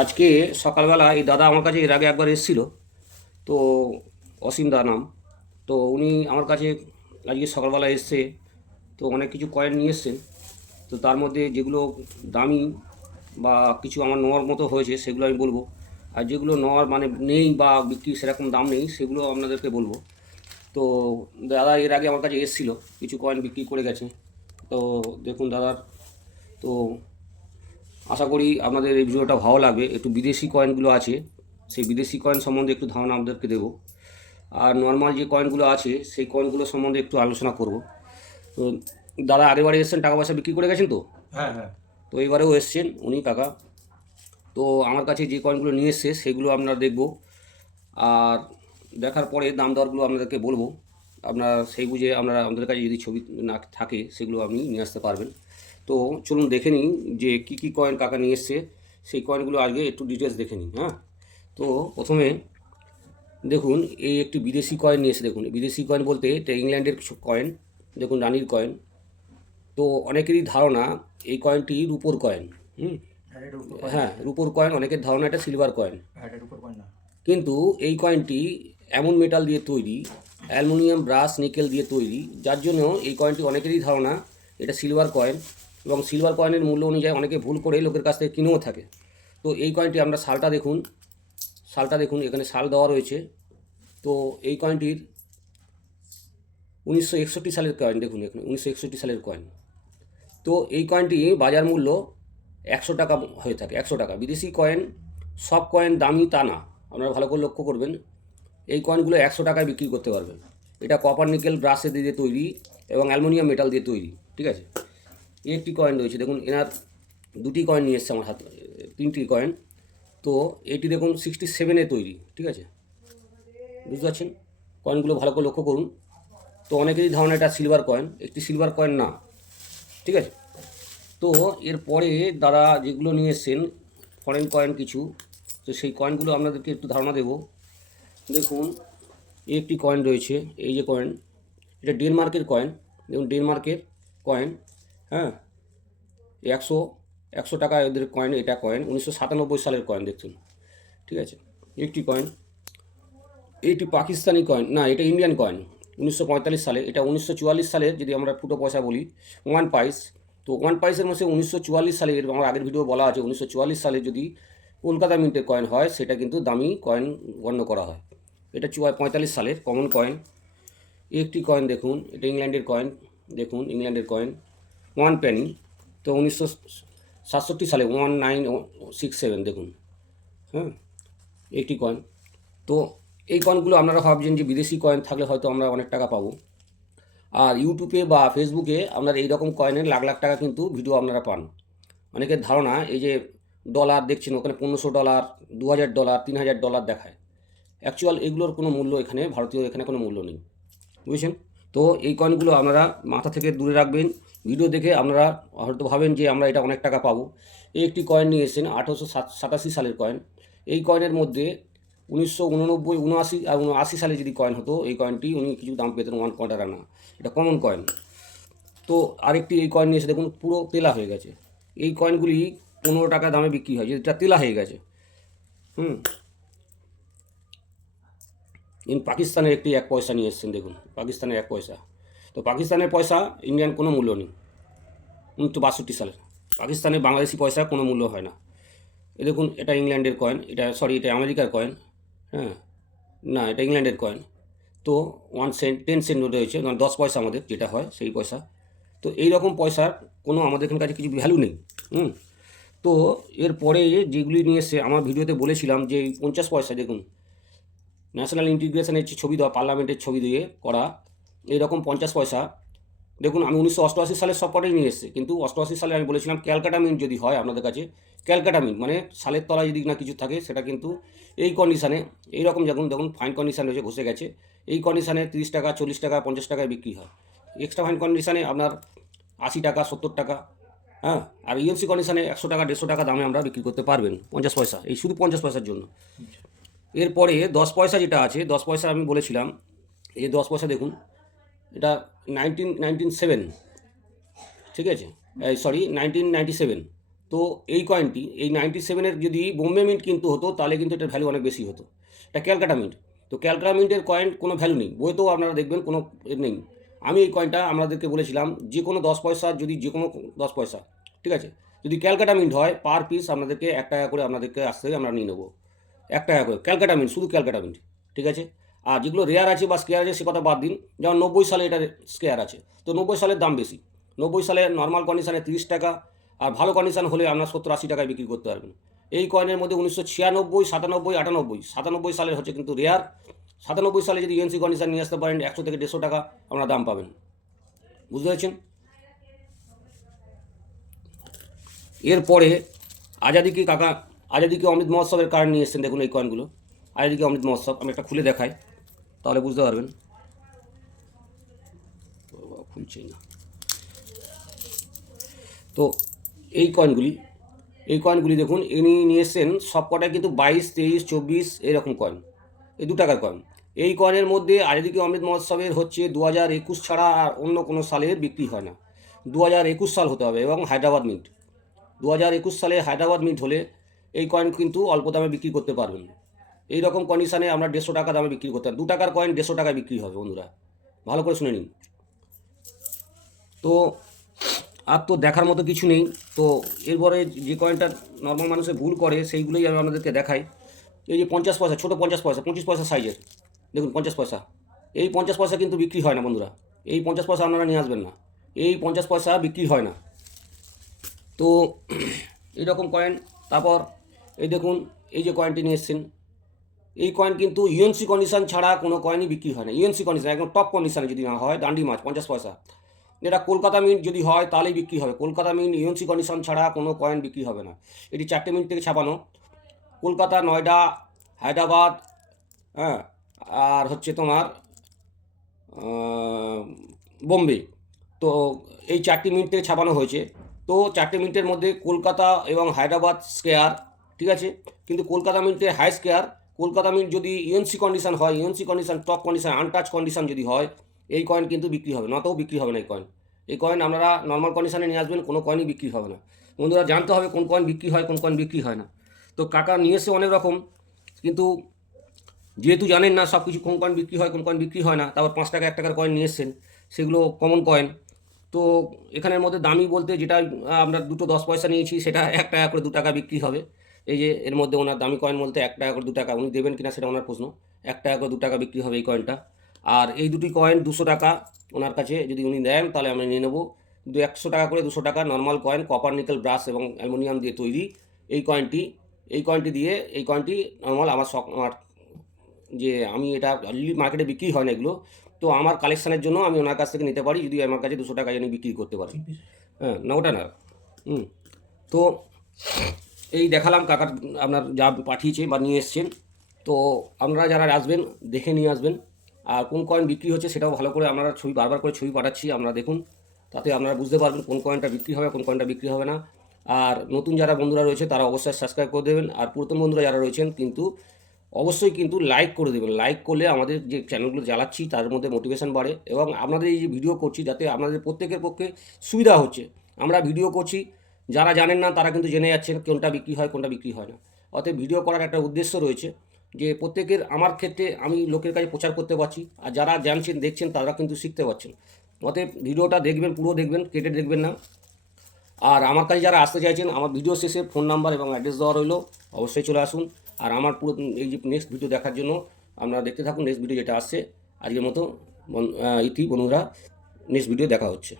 আজকে সকালবেলা এই দাদা আমার কাছে এর আগে একবার এসেছিল। তো অসীম দা নাম। তো উনি আমার কাছে আজকে সকালবেলা এসছে। তো অনেক কিছু কয়েন নিয়ে এসছেন। তো তার মধ্যে যেগুলো দামি বা কিছু আমার নেওয়ার মতো হয়েছে সেগুলো আমি বলবো। আর যেগুলো নেওয়ার মানে নেই বা বিক্রি সেরকম দাম নেই সেগুলো আপনাদেরকে বলবো। তো দাদা এর আগে আমার কাছে এসেছিলো, কিছু কয়েন বিক্রি করে গেছে। তো দেখুন দাদার। তো আশা করি আপনাদের এই ভিডিওটা ভালো লাগবে। একটু বিদেশি কয়েনগুলো আছে, সেই বিদেশি কয়েন সম্বন্ধে একটু ধারণা আপনাদেরকে দেবো। আর নর্মাল যে কয়েনগুলো আছে সেই কয়েনগুলো সম্বন্ধে একটু আলোচনা করব। তো দাদা আগেরবারে এসছেন, টাকা পয়সা বিক্রি করে গেছেন তো। হ্যাঁ, হ্যাঁ। তো এবারেও এসছেন উনি কাকা। তো আমার কাছে যে কয়েনগুলো নিয়ে এসছে সেগুলো আপনারা দেখব। আর দেখার পরে দাম দরগুলো আপনাদেরকে বলবো। আপনারা সেই বুঝে আপনারা আমাদের কাছে যদি ছবি না থাকে সেগুলো আপনি নিয়ে আসতে পারবেন। তো চলুন দেখে নিই যে কী কয়েন কাকা নিয়ে এসছে, সেই কয়েনগুলো আগে একটু ডিটেলস দেখে নিই। হ্যাঁ, তো প্রথমে দেখুন এই একটি বিদেশি কয়েন নিয়ে এসে, দেখুন বিদেশি কয়েন বলতে এটা ইংল্যান্ডের কিছু কয়েন। দেখুন রানির কয়েন। তো অনেকেরই ধারণা এই কয়েনটি রূপোর কয়েন। হুম। হ্যাঁ, এটা রূপোর কয়েন। হ্যাঁ, রূপোর কয়েন। অনেকের ধারণা এটা সিলভার কয়েন। হ্যাঁ, এটা রূপোর কয়েন না। কিন্তু এই কয়েনটি এমন মেটাল দিয়ে তৈরি, অ্যালুমিনিয়াম, ব্রাস, নিকেল দিয়ে তৈরি, যার জন্য এই কয়েনটি অনেকেরই ধারণা এটা সিলভার কয়েন। এবং সিলভার কয়েনের মূল্য অনুযায়ী অনেকে ভুল করে লোকের কাছ থেকে কিনেও থাকে। তো এই কয়েনটি আমরা সালটা দেখুন, সালটা দেখুন, এখানে সাল দেওয়া রয়েছে। তো এই কয়েনটির 1961 সালের কয়েন। দেখুন এখানে 1961 সালের কয়েন। তো এই কয়েনটি বাজার মূল্য 100 টাকা হয়ে থাকে, 100 টাকা। বিদেশি কয়েন সব কয়েন দামি তা না, আপনারা ভালো করে লক্ষ্য করবেন। এই কয়েনগুলো 100 টাকায় বিক্রি করতে পারবেন। এটা কপার নিকেল ব্রাসে দিয়ে তৈরি এবং অ্যালুমিনিয়াম মেটাল দিয়ে তৈরি, ঠিক আছে। এই একটি কয়েন রয়েছে, দেখুন এনার দুটি কয়েন নিয়ে এসছে আমার হাতে, তিনটি কয়েন। তো এটি দেখুন 67-এ তৈরি, ঠিক আছে। বুঝতে পারছেন, কয়েনগুলো ভালো করে লক্ষ্য করুন। তো অনেকেরই ধারণা এটা সিলভার কয়েন, একটি সিলভার কয়েন না, ঠিক আছে। তো এরপরে দাদা যেগুলো নিয়ে এসছেন ফরেন কয়েন কিছু, তো সেই কয়েনগুলো আপনাদেরকে একটু ধারণা দেব। দেখুন এই একটি কয়েন রয়েছে, এই যে কয়েন, এটা ডেনমার্কের কয়েন। দেখুন ডেনমার্কের কয়েন। হ্যাঁ, একশো 100 টাকা এদের কয়েন। এটা কয়েন 1997 সালের কয়েন, দেখুন, ঠিক আছে। একটি কয়েন, এইটি পাকিস্তানি কয়েন না, এটা ইন্ডিয়ান কয়েন। 1945 সালে, এটা 1944 সালের, যদি আমরা ফুটো পয়সা বলি, ওয়ান পাইস। তো ওয়ান পাইসের মধ্যে 1944 সালে, আমার আগের ভিডিও বলা আছে, 1944 সালে যদি কলকাতা মিন্টের কয়েন হয় সেটা কিন্তু দামি কয়েন গণ্য করা হয়। এটা 45 সালের কমন কয়েন। একটি কয়েন দেখুন, এটা ইংল্যান্ডের কয়েন। দেখুন ইংল্যান্ডের কয়েন, ওয়ান পেনি। তো 1967 সালে 1967, দেখুন। হ্যাঁ, একটি কয়েন। তো এই কয়েনগুলো আপনারা ভাবছেন যে বিদেশি কয়েন থাকলে হয়তো আমরা অনেক টাকা পাবো। আর ইউটিউবে বা ফেসবুকে আপনারা এই রকম কয়েনের লাখ লাখ টাকা কিন্তু ভিডিও আপনারা পান। অনেকের ধারণা এই যে ডলার দেখছেন ওখানে $1500, $2000, $3000 দেখায়। অ্যাকচুয়াল এগুলোর কোনো মূল্য এখানে, ভারতীয় এখানে কোনো মূল্য নেই, বুঝেছেন। তো এই কয়েনগুলো আপনারা মাথা থেকে দূরে রাখবেন। ভিডিও দেখে আপনারা হয়তো ভাবেন যে আমরা এটা অনেক টাকা পাবো। এই একটি কয়েন নিয়ে এসেছেন 1887 সালের কয়েন। এই কয়েনের মধ্যে 1989, 79 আর 79 সালে যদি কয়েন হতো এই কয়েনটি উনি কিছু দাম পেতেন, 1 কোয়ার্টার আনা। এটা কমন কয়েন। তো আরেকটি এই কয়েন নিয়ে এসে দেখুন পুরো তেলা হয়ে গেছে। এই কয়েনগুলি 15 টাকা দামে বিক্রি হয়, যেটা তেলা হয়ে গেছে। হুম। পাকিস্তানের একটি 1 পয়সা নিয়ে এসেছেন, দেখুন পাকিস্তানের 1 পয়সা। তো পাকিস্তানের পয়সা ইন্ডিয়ান কোনো মূল্য নেই। 1962 সালের পাকিস্তানে বাংলাদেশি পয়সা কোনো মূল্য হয় না। এ দেখুন এটা ইংল্যান্ডের কয়েন, এটা সরি এটা আমেরিকার কয়েন। হ্যাঁ, না এটা ইংল্যান্ডের কয়েন। তো 1 সেন্ট, 10 সেন্ট রয়েছে, মানে 10 পয়সা আমাদের যেটা হয় সেই পয়সা। তো এই রকম পয়সার কোনো আমাদের এখানে কাছে কিছু ভ্যালু নেই। হুম। তো এরপরে যেগুলি নিয়ে এসে আমার ভিডিওতে বলেছিলাম যে 50 পয়সা, দেখুন ন্যাশনাল ইন্টিগ্রেশনের ছবি দেওয়া, পার্লামেন্টের ছবি দিয়ে করা এইরকম 50 পয়সা। দেখুন আমি 1988 সালের সব কটাই নিয়ে এসেছি, কিন্তু 88 সালে আমি বলেছিলাম ক্যালকাটা মিন্ট যদি হয় আপনাদের কাছে, ক্যালকাটা মিন্ট মানে সালের তলায় যদি না কিছু থাকে সেটা কিন্তু এই কন্ডিশানে, এইরকম যখন দেখুন ফাইন কন্ডিশান রয়েছে, ঘষে গেছে, এই কন্ডিশানে 30 টাকা, 40 টাকা, 50 টাকায় বিক্রি হয়। এক্সট্রা ফাইন কন্ডিশানে আপনার 80 টাকা, 70 টাকা। হ্যাঁ, আর ইউএনসি কন্ডিশানে 100 টাকা, 150 টাকা দামে আমরা বিক্রি করতে পারবেন 50 পয়সা, এই শুধু 50 পয়সার জন্য। এরপরে 10 পয়সা যেটা আছে, 10 পয়সা আমি বলেছিলাম, এই 10 পয়সা দেখুন, এটা 1997, ঠিক আছে, সরি 1997। তো এই কয়েনটি এই 97-এর যদি বোম্বে মিন্ট কিন্তু হতো তাহলে কিন্তু এটার ভ্যালু অনেক বেশি হতো। এটা ক্যালকাটা মিন্ট। তো ক্যালকাটা মিন্টের কয়েন কোনো ভ্যালু নেই, বইতেও আপনারা দেখবেন কোনো নেই। আমি এই কয়েনটা আপনাদেরকে বলেছিলাম যে কোনো 10 পয়সা, যদি যে কোনো 10 পয়সা, ঠিক আছে, যদি ক্যালকাটা মিন্ট হয় পার পিস আপনাদেরকে 1 টাকা করে আপনাদেরকে আজ থেকে আমরা নিয়ে নেবো। 1 টাকা করে ক্যালকাটা মিন্ট, শুধু ক্যালকাটা মিন্ট, ঠিক আছে। আর যেগুলো রেয়ার আছে বা স্কেয়ার আছে সে কথা বাদ দিন, যেমন 90 সালে এটা স্কেয়ার আছে, তো 90 সালের দাম বেশি। 90 সালে নর্মাল কন্ডিশনে 30 টাকা, আর ভালো কন্ডিশন হলে আপনার 70-80 টাকায় বিক্রি করতে পারবেন। এই কয়েনের মধ্যে 1996, 97, 98, 97 সালের হচ্ছে কিন্তু রেয়ার। 97 সালে যদি ইউএনসি কন্ডিশন নিয়ে আসতে পারেন 100 থেকে 150 টাকা আপনারা দাম পাবেন, বুঝতে পেরেছেন। এরপরে আজাদি কি কাকা, আজাদি কি অমৃত মহোৎসবের কার্ড নিয়ে এসেছেন, দেখুন এই কয়েনগুলো আজাদি কি অমৃত মহোৎসব। আমি একটা খুলে দেখাই তাহলে বুঝতে পারবেন। খুলছেই না। তো এই কয়েনগুলি দেখুন ইনি নিয়ে এসছেন সব কটাই কিন্তু 22, 23, 24 এরকম কয়েন, এই 2 টাকার কয়েন। এই কয়েনের মধ্যে আজাদি কি অমৃত মহোৎসবের হচ্ছে 2021 ছাড়া আর অন্য কোনো সালের বিক্রি হয় না। 2021 সাল হতে হবে এবং হায়দ্রাবাদ মিন্ট। 2021 সালে হায়দ্রাবাদ মিন্ট হলে এই কয়েন কিন্তু অল্প দামে বিক্রি করতে পারবেন। এই রকম কন্ডিশানে আমরা 150 টাকা দামে বিক্রি করতে পারি। 2 টাকার কয়েন 150 টাকায় বিক্রি হবে বন্ধুরা, ভালো করে শুনে নিন। তো আর তো দেখার মতো কিছু নেই। তো এরপরে যে কয়েনটা নর্মাল মানুষে ভুল করে সেইগুলোই আমি আপনাদেরকে দেখাই। এই যে 50 পয়সা, ছোটো 50 পয়সা, 25 পয়সা সাইজের, দেখুন 50 পয়সা। এই 50 পয়সা কিন্তু বিক্রি হয় না বন্ধুরা, এই 50 পয়সা আপনারা নিয়ে আসবেন না, এই 50 পয়সা বিক্রি হয় না। তো এইরকম কয়েন। তারপর এই দেখুন এই যে কয়েনটি নিয়ে এসছেন, এই কয়েন কিন্তু ইউএনসি কন্ডিশন ছাড়া কোনো কয়েনই বিক্রি হয় না। ইউএনসি কন্ডিশন একদম টপ কন্ডিশনে যদি না হয়, ডান্ডি মাছ 50 পয়সা, এটা কলকাতা মিন্ট যদি হয় তাহলেই বিক্রি হবে। কলকাতা মিন্ট ইউএনসি কন্ডিশন ছাড়া কোনো কয়েন বিক্রি হবে না। এটি 4টে মিন্ট থেকে ছাপানো, কলকাতা, নয়ডা, হায়দ্রাবাদ, হ্যাঁ, আর হচ্ছে তোমার বোম্বে। তো এই 4টি মিন্ট থেকে ছাপানো হয়েছে। তো 4টে মিন্টের মধ্যে কলকাতা এবং হায়দ্রাবাদ স্কেয়ার, ঠিক আছে, কিন্তু কলকাতা মিন্টের হাই স্কেয়ার। কলকাতা মিন্ট যদি ইউএনসি কন্ডিশন হয়, UNC condition top condition, untouch condition যদি হয়, এই কয়েন কিন্তু বিক্রি হবে, নতও বিক্রি হবে না এই কয়েন। এই কয়েন আপনারা নর্মাল কন্ডিশনে নিয়ে আসবেন, কোনো কয়েনই বিক্রি হবে না। বন্ধুরা জানতে হবে কোন কয়েন বিক্রি হয়, কোন কয়েন বিক্রি হয় না। তো কাকা নিয়ে এসে অনেক রকম, কিন্তু যেহেতু জানেন না সব কিছু কোন কয়েন বিক্রি হয় কোন কয়েন বিক্রি হয় না, তারপর 5 টাকা 1 টাকার কয়েন নিয়ে এসছেন, সেগুলো কমন কয়েন। তো এখানের মধ্যে দামি বলতে যেটা আমরা দুটো 10 পয়সা নিয়েছি সেটা 1 টাকা করে 2 টাকা বিক্রি হবে। এই যে এর মধ্যে ওনার দামি কয়েন বলতে 1 টাকা করে 2 টাকা, উনি দেবেন কিনা সেটা ওনার প্রশ্ন। 1 টাকা করে 2 টাকা বিক্রি হবে এই কয়েনটা। আর এই দুটি কয়েন 200 টাকা ওনার কাছে যদি উনি দেন তাহলে আমরা নিয়ে নেবো। 100 টাকা করে 200 টাকা normal coin, copper nickel brush এবং অ্যালুমিনিয়াম দিয়ে তৈরি। এই কয়েনটি দিয়ে এই কয়েনটি নর্মাল আমার আমার যে আমি এটা অলরেডি মার্কেটে বিক্রি হয় না এগুলো, তো আমার কালেকশানের জন্য আমি ওনার কাছ থেকে নিতে পারি যদি আমার কাছে 200 টাকা জানি বিক্রি করতে পারি। হ্যাঁ, না ওটা না। তো এই দেখালাম কাকার আপনার যা পাঠিয়েছে বা নিয়ে এসছেন। তো আপনারা যারা আসবেন দেখে নিয়ে আসবেন, আর কোন কয়েন বিক্রি হচ্ছে সেটাও ভালো করে আপনারা ছবি, বারবার করে ছবি পাঠাচ্ছি, আপনারা দেখুন, তাতে আপনারা বুঝতে পারবেন কোন কয়েনটা বিক্রি হবে কোন কয়েনটা বিক্রি হবে না। আর নতুন যারা বন্ধুরা রয়েছে তারা অবশ্যই সাবস্ক্রাইব করে দেবেন, আর পুরাতন বন্ধুরা যারা রয়েছেন কিন্তু অবশ্যই কিন্তু লাইক করে দেবেন। লাইক করলে আমাদের যে চ্যানেলগুলো চালাচ্ছি তার মধ্যে মোটিভেশন বাড়ে, এবং আপনাদের এই যে ভিডিও করছি যাতে আপনাদের প্রত্যেকের পক্ষে সুবিধা হচ্ছে। আমরা ভিডিও করছি, যারা জানেন না তারা কিন্তু জেনে যাচ্ছেন কোনটা বিক্রি হয় কোনটা বিক্রি হয় না। অতএব ভিডিও করার একটা উদ্দেশ্য রয়েছে যে প্রত্যেকের, আমার ক্ষেত্রে আমি লোকের কাছে প্রচার করতে পারছি, আর যারা জানছেন দেখছেন তারা কিন্তু শিখতে পারছেন। অতএব ভিডিওটা দেখবেন, পুরো দেখবেন, কেটে দেখবেন না। আর আমার কাছে যারা আসতে চাইছেন আমার ভিডিও শেষে ফোন নাম্বার এবং অ্যাড্রেস দেওয়া রইলো, অবশ্যই চলে আসুন। আর আমার পুরো এই যে নেক্সট ভিডিও দেখার জন্য আপনারা দেখতে থাকুন। নেক্সট ভিডিও যেটা আসছে আজকের মতো বন্ধুরা, নেক্সট ভিডিও দেখা হচ্ছে।